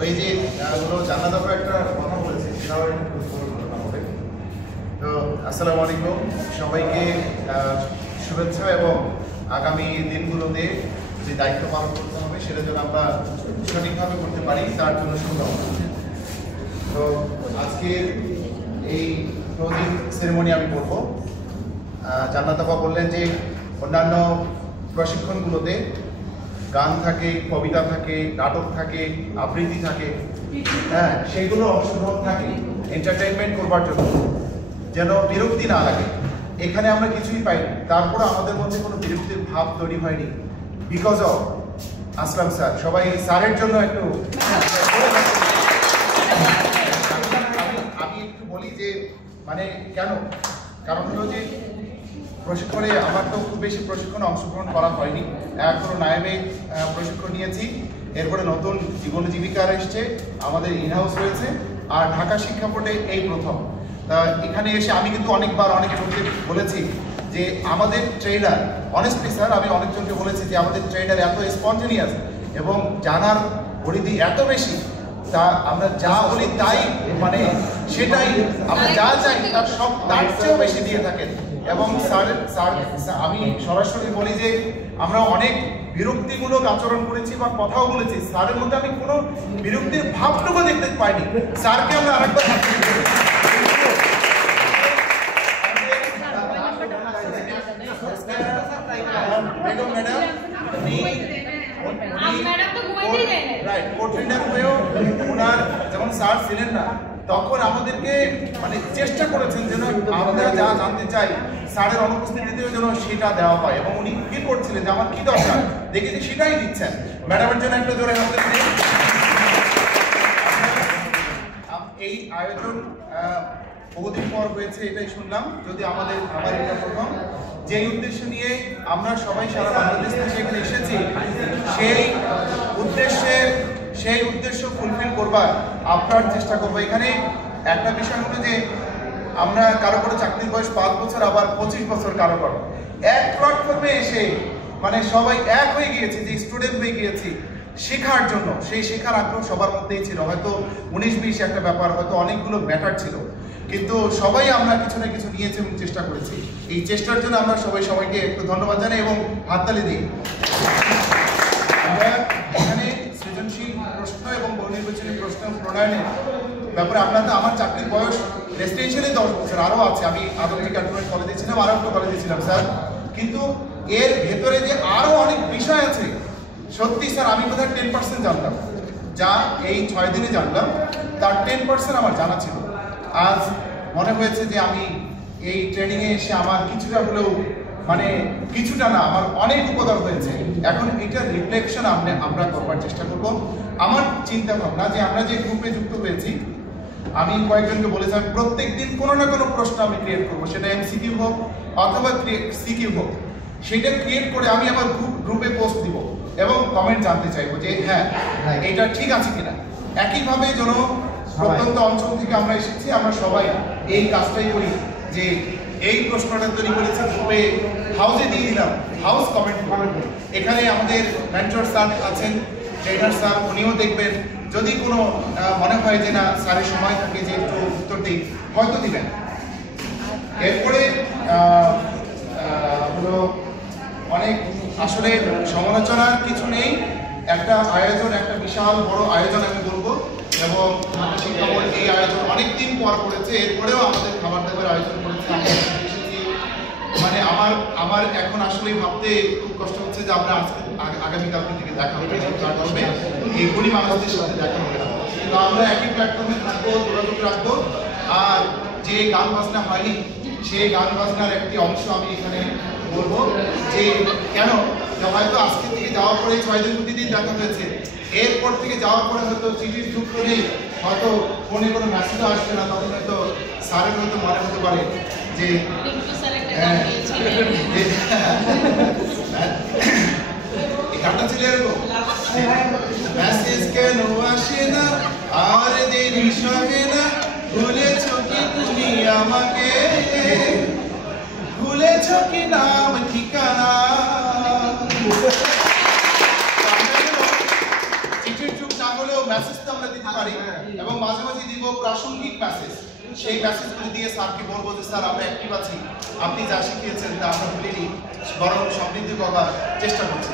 ওই যে জান্নাত একটা কথা বলেছে আমাদের। তো আসসালামু আলাইকুম, সবাইকে শুভেচ্ছা এবং আগামী দিনগুলোতে যে দায়িত্ব পালন করতে হবে সেটা যেন আমরা সঠিকভাবে করতে পারি তার জন্য শুভকামনা। তো আজকের এই ক্লোজিং সেরেমনি আমি বলবো, জান্নাত আপা বললেন যে অন্যান্য প্রশিক্ষণগুলোতে গান থাকে, কবিতা থাকে, নাটক থাকে, আবৃত্তি থাকে, হ্যাঁ সেইগুলো অংশগ্রহণ থাকে এন্টারটেনমেন্ট করবার জন্য, যেন বিরক্তি না লাগে। এখানে আমরা কিছুই পাইনি, তারপরে আমাদের মধ্যে কোনো বিরক্তির ভাব তৈরি হয়নি বিকজ অফ আসলাম স্যার। সবাই স্যারের জন্য একটু আমি একটু বলি যে মানে কেন, কারণ হলো যে প্রশিক্ষণে আমার তো খুব বেশি প্রশিক্ষণে অংশগ্রহণ করা হয়নি। এখনো নায়েবে প্রশিক্ষণ নিয়েছি, এরপরে নতুন জীবন জীবিকার এসছে, আমাদের ইনহাউস রয়েছে, আর ঢাকা শিক্ষা বোর্ডে এই প্রথম। তা এখানে এসে আমি কিন্তু অনেকবার অনেক জনকে বলেছি যে আমাদের ট্রেনার, অনেস্টলি স্যার আমি অনেকজনকে বলেছি যে আমাদের ট্রেনার এত স্পন্টেনিয়াস এবং জানার পরিধি এত বেশি, তা আমরা যা বলি তাই মানে সেটাই আমরা যা চাই তার সব তার চেয়েও বেশি দিয়ে থাকেন। এবং স্যার আমি সরাসরি বলি যে আমরা অনেক বিরক্তিমূলক আচরণ করেছি বা কথাও বলেছি, স্যারের মধ্যে আমি কোনো বিরক্তির ভাবটুকু দেখতে পাইনি। স্যারকে আমরা আরেকবার বেগম ম্যাডাম ওনার যেমন স্যার ছিলেন না, তখন আমাদেরকে মানে চেষ্টা করেছেন যেন আমরা যা জানতে চাই স্যারের অনুপস্থিতিতেও যেন সেটা দেওয়া হয়, এবং উনি ফিল করছিলেন যে আমার কি দরকার দেখেছি সেটাই দিচ্ছেন। ম্যাডামের জন্য একটা জোরে হাত দিন। এই আয়োজন বহুদিন পর হয়েছে এটাই শুনলাম, যদি আমার এটা প্রথম। যে উদ্দেশ্য নিয়ে আমরা সবাই সারা বাংলাদেশ থেকে এখানে এসেছি সেই উদ্দেশ্য ফুলফিল করবার আপনার চেষ্টা করবো। এখানে একটা বিষয় হলো যে আমরা কারো করে চাকরির বয়স 5 বছর, আবার 25 বছর কারো করো, এক প্ল্যাটফর্মে এসে মানে সবাই এক হয়ে গিয়েছি, যে স্টুডেন্ট হয়ে গিয়েছি শেখার জন্য। সেই শেখার আগ্রহ সবার মধ্যেই ছিল, হয়তো 19-20 একটা ব্যাপার, হয়তো অনেকগুলো ম্যাটার ছিল, কিন্তু সবাই আমরা কিছু না কিছু নিয়েছি এবং চেষ্টা করেছি। এই চেষ্টার জন্য আমরা সবাইকে একটু ধন্যবাদ জানাই এবং হাততালি দিই। আমরা এখানে সৃজনশীল প্রশ্ন এবং বহুনির্বাচনী প্রশ্ন প্রণয়নের ব্যাপারে আপনাদের, আমার চাকরির বয়স রেসিডেন্সিয়ালে 10 বছর, আরও আছে। আমি আদমজি ক্যান্টনমেন্ট কলেজে ছিলাম, আরও একটা কলেজে ছিলাম স্যার, কিন্তু এর ভেতরে যে আরও অনেক বিষয় আছে, সত্যি স্যার আমি বোধহয় 10% জানতাম, যা এই 6 দিনে জানলাম তার 10% আমার জানা ছিল। আজ মনে হয়েছে যে আমি এই ট্রেনিংয়ে এসে আমার কিছুটা হলেও, মানে কিছুটা না, আমার অনেক উপকার হয়েছে। এখন এটার রিফ্লেকশন আমরা করবার চেষ্টা করব। আমার চিন্তা ভাবনা যে আমরা যে গ্রুপে যুক্ত হয়েছি, আমি কয়েকজনকে বলেছি আমি প্রত্যেক দিন কোনো না কোনো প্রশ্ন আমি ক্রিয়েট করবো, সেটা এমসিকিউ হোক অথবা সিকিউ হোক, সেটা ক্রিয়েট করে আমি আমার গ্রুপে পোস্ট দিব এবং কমেন্ট জানতে চাইবো যে হ্যাঁ এটা ঠিক আছে কিনা। একইভাবে যেন প্রত্যন্ত অঞ্চল থেকে আমরা এসেছি, আমরা সবাই এই কাজটাই করি, যে এই প্রশ্নটা তৈরি করেছি গ্রুপে, হাউসে দিয়ে দিলাম, হাউস কমেন্ট করি। এখানে আমাদের মেন্টর স্যার আছেন, ট্রেনার স্যার, উনিও দেখবেন, যদি কোনো মনে হয় যে না স্যারের সময় থাকে যে একটু উত্তর দিই, হয়তো দিবেন। এরপরে হলো অনেক আসলে সমালোচনার কিছু নেই, একটা আয়োজন, একটা বিশাল বড় আয়োজন আমি বলবো, এবং ঢাকা শিক্ষা বোর্ড এই আয়োজন অনেকদিন পর করেছে, এরপরেও আমাদের খাবার দাবার আয়োজন করেছে। মানে আমার এখন আসলে ভাবতে খুব কষ্ট হচ্ছে যে আমরা আগামীকালকে থেকে দেখা হবে, এই গরিব মানুষদের সাথে দেখা হবে না, তো আমরা একই প্ল্যাটফর্মে থাকবো, যোগাযোগ রাখবো। আর যে গান বাজনা হয়নি সেই গান বাজনার একটি অংশ আমি এখানে বলবো, যে কেন হয়তো আজকে থেকে যাওয়ার পরে 6 দিন প্রতিদিন দেখা হয়েছে, এরপর থেকে যাওয়ার পরে হয়তো চিঠির যুগ নেই, হয়তো ফোনে কোনো মেসেজও আসবে না, তখন হয়তো স্যারের হয়তো মনে হতে পারে যে গানটা ছিল এরকম, মেসেজ কেন আসে না আর দেরি সহে না, ভুলেছ কি তুমি আমাকে, ভুলেছ কি নাম ঠিকানা। চিঠির যুগ না হলেও মেসেজ তো আমরা দিতে পারি এবং মাঝে মাঝে দিব প্রাসঙ্গিক মেসেজ। সেই মেসেজগুলি দিয়ে স্যারকে বলবো যে স্যার আমরা অ্যাক্টিভ আছি, আপনি যা শিখিয়েছেন তা আমরা ভুলিনি, বরং সমৃদ্ধি করার চেষ্টা করছি।